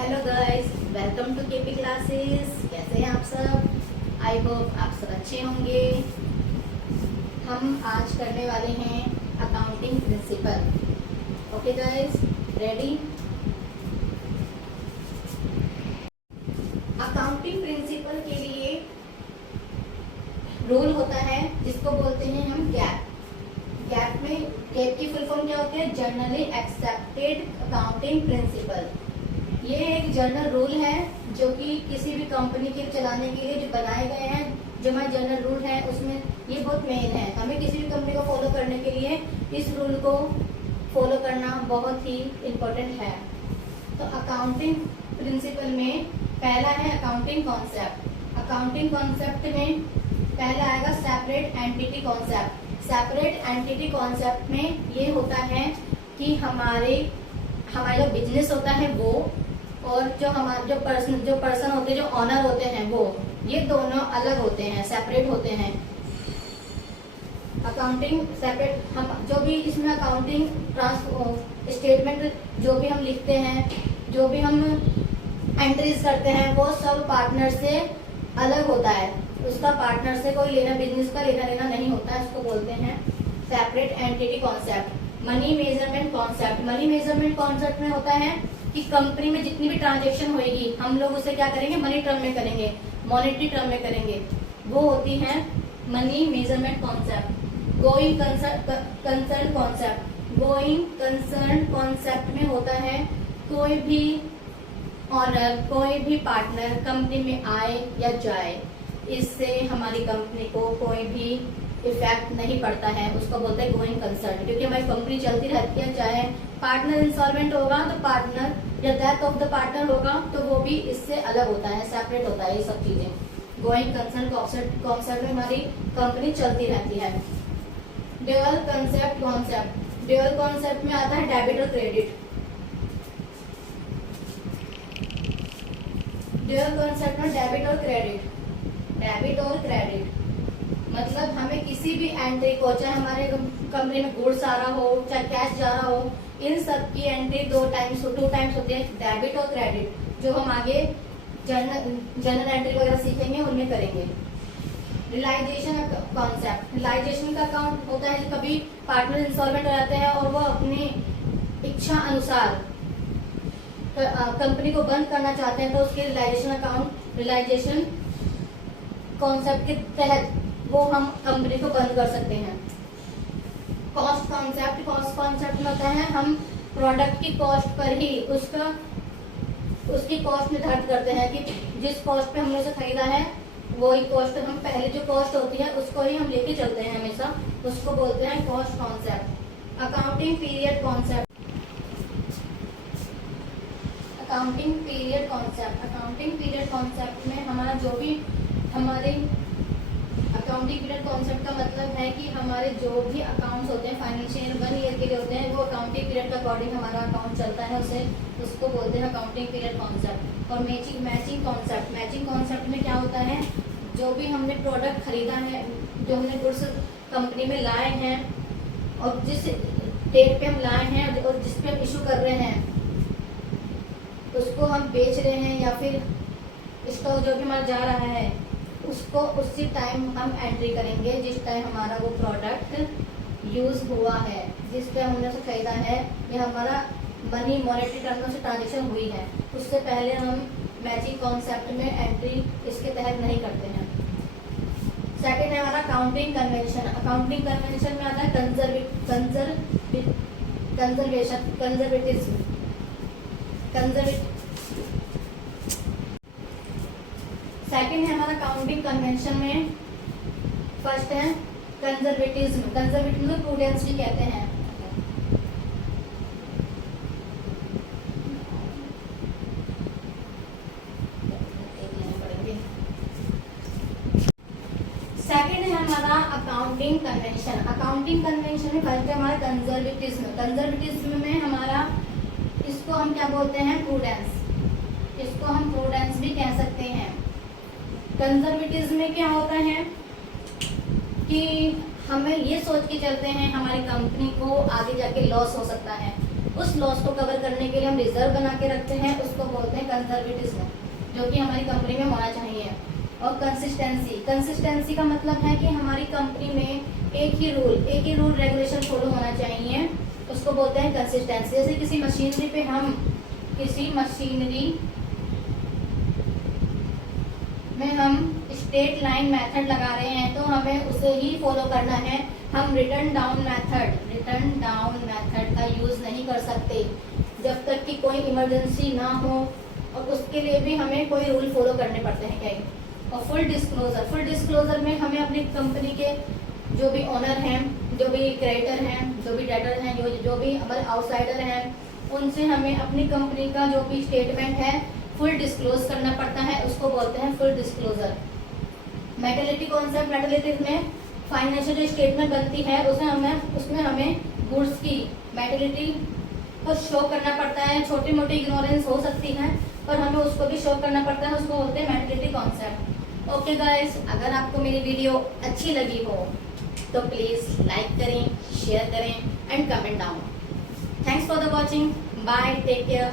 Hello guys, welcome to KP classes. कैसे हैं आप सब? आई होप आप सब अच्छे होंगे। हम आज करने वाले हैं accounting principle. Okay guys, ready? Accounting principle के लिए रूल होता है जिसको बोलते हैं हम गैप। गैप की फुल फॉर्म क्या होती है? Generally accepted accounting principle. ये एक जनरल रूल है जो कि किसी भी कंपनी के चलाने के लिए जो बनाए गए हैं, जो हमारे जनरल रूल है उसमें ये बहुत मेन है। हमें किसी भी कंपनी को फॉलो करने के लिए इस रूल को फॉलो करना बहुत ही इम्पोर्टेंट है। तो अकाउंटिंग प्रिंसिपल में पहला है अकाउंटिंग कॉन्सेप्ट। अकाउंटिंग कॉन्सेप्ट में पहला आएगा separate entity concept. Separate entity concept में ये होता है कि हमारा जो बिजनेस होता है वो, और जो पर्सन होते हैं, जो ऑनर होते हैं वो, ये दोनों अलग होते हैं, सेपरेट होते हैं। अकाउंटिंग सेपरेट, हम जो भी इसमें अकाउंटिंग स्टेटमेंट जो भी हम लिखते हैं, जो भी हम एंट्रीज करते हैं, वो सब पार्टनर से अलग होता है। उसका पार्टनर से कोई बिजनेस का लेना देना नहीं होता है। उसको बोलते हैं separate entity concept. Money measurement concept. Money measurement concept में होता है कि कंपनी में जितनी भी ट्रांजेक्शन होगी हम लोग उसे क्या करेंगे? मनी टर्म में करेंगे, मॉनेटरी टर्म में करेंगे। वो होती है money measurement concept. Going concern concept. Going concern concept में होता है कोई भी ऑनर, कोई भी पार्टनर कंपनी में आए या जाए, इससे हमारी कंपनी को कोई भी इफेक्ट नहीं पड़ता है। उसको बोलते हैं गोइंग कंसर्न, क्योंकि हमारी कंपनी चलती रहती है। चाहे पार्टनर इंसॉल्वेंट होगा तो पार्टनर या डेथ ऑफ द पार्टनर होगा तो वो भी इससे अलग होता है, सेपरेट होता है। ये सब चीजें गोइंग कंसर्न कॉन्सेप्ट में हमारी कंपनी चलती रहती है। Dual concept concept. Dual concept में आता है डेबिट और क्रेडिट। ड्यूअल कॉन्सेप्ट में डेबिट और क्रेडिट। डेबिट और क्रेडिट मतलब हमें किसी भी एंट्री को, चाहे हमारे कंपनी में गुड्स आ रहा हो, चाहे कैश जा रहा हो, इन सब की एंट्री टू टाइम्स होती है, डेबिट और क्रेडिट, जो हम आगे जनरल एंट्री वगैरह सीखेंगे उनमें करेंगे। Realisation concept. रियलाइजेशन का अकाउंट होता है कभी पार्टनर इंसॉल्वेंट हो जाते हैं और वो अपनी इच्छा अनुसार कंपनी को बंद करना चाहते हैं, तो उसके रियलाइजेशन कॉन्सेप्ट के तहत वो हम कंपनी को बंद कर सकते हैं। Cost concept. कॉस्ट कॉन्सेप्ट में होता है हम प्रोडक्ट की कॉस्ट पर ही उसकी कॉस्ट निर्धारित करते हैं कि जिस कॉस्ट पे हमने उसे खरीदा है वही कॉस्ट, हम पहले जो कॉस्ट होती है उसको ही हम लेके चलते हैं हमेशा। उसको बोलते हैं cost concept. Accounting period concept. Accounting period concept. Accounting period concept में हमारा जो भी हमारे अकाउंटिंग पीरियड कॉन्सेप्ट का मतलब है कि हमारे जो भी अकाउंट्स होते हैं फाइनेंशियल 1 ईयर के लिए होते हैं, वो अकाउंटिंग पीरियड के अकॉर्डिंग हमारा अकाउंट चलता है, उसको बोलते हैं अकाउंटिंग पीरियड कॉन्सेप्ट। और मैचिंग कॉन्सेप्ट। मैचिंग कॉन्सेप्ट में क्या होता है, जो भी हमने प्रोडक्ट खरीदा है, जो हमने गुड्स कंपनी में लाए हैं और जिस डेट पे हम लाए हैं और जिस पे हम इशू कर रहे हैं उसको हम बेच रहे हैं, या फिर स्टॉक जो भी हमारा जा रहा है उसको उसी टाइम हम एंट्री करेंगे जिस टाइम हमारा वो प्रोडक्ट यूज हुआ है, जिस पे हमने उसे खरीदा है या हमारा मनी मॉनेटरी टर्म से ट्रांजेक्शन हुई है। उससे पहले हम मैचिंग कॉन्सेप्ट में एंट्री इसके तहत नहीं करते हैं। सेकंड है हमारा अकाउंटिंग कन्वेंशन। अकाउंटिंग कन्वेंशन में आता है सेकंड है हमारा अकाउंटिंग कन्वेंशन में, फर्स्ट है कंजर्वेटिज्म। कंजर्वेटिज्म को प्रूडेंस भी कहते हैं। सेकंड है हमारा अकाउंटिंग कन्वेंशन। अकाउंटिंग कन्वेंशन में फर्स्ट है हमारा कंजर्वेटिज्म। कंजर्वेटिज्म में हमारा, इसको हम क्या बोलते हैं? प्रूडेंस। इसको हम प्रूडेंस भी कह सकते हैं। कंजर्वेटिज्म में क्या होता है कि हमें ये सोच के चलते हैं हमारी कंपनी को आगे जाके लॉस हो सकता है, उस लॉस को कवर करने के लिए हम रिजर्व बना के रखते हैं, उसको बोलते हैं कंजर्वेटिज्म, जो कि हमारी कंपनी में होना चाहिए। और कंसिस्टेंसी का मतलब है कि हमारी कंपनी में एक ही रूल रेगुलेशन फॉलो होना चाहिए, उसको बोलते हैं कंसिस्टेंसी। जैसे किसी मशीनरी में हम स्ट्रेट लाइन मेथड लगा रहे हैं तो हमें उसे ही फॉलो करना है। हम रिटर्न डाउन मेथड का यूज़ नहीं कर सकते जब तक कि कोई इमरजेंसी ना हो, और उसके लिए भी हमें कोई रूल फॉलो करने पड़ते हैं क्या। और फुल डिस्क्लोजर में हमें अपनी कंपनी के जो भी ओनर हैं, जो भी क्रेडिटर हैं, जो भी डेटर हैं, जो भी हमारे आउटसाइडर हैं, उनसे हमें अपनी कंपनी का जो भी स्टेटमेंट है फुल डिस्क्लोज करना पड़ता है, उसको बोलते हैं फुल डिस्क्लोजर। मेटलिटी कॉन्सेप्ट, मेटलिटी में फाइनेंशियल जो स्टेटमेंट बनती है उसमें हमें गुड्स की मेटलिटी को शो करना पड़ता है। छोटी मोटी इग्नोरेंस हो सकती है पर हमें उसको भी शो करना पड़ता है, उसको बोलते हैं मेटलिटी कॉन्सेप्ट। ओके गाइस, अगर आपको मेरी वीडियो अच्छी लगी हो तो प्लीज़ लाइक करें, शेयर करें and comment down. Thanks for the watching, bye, take care.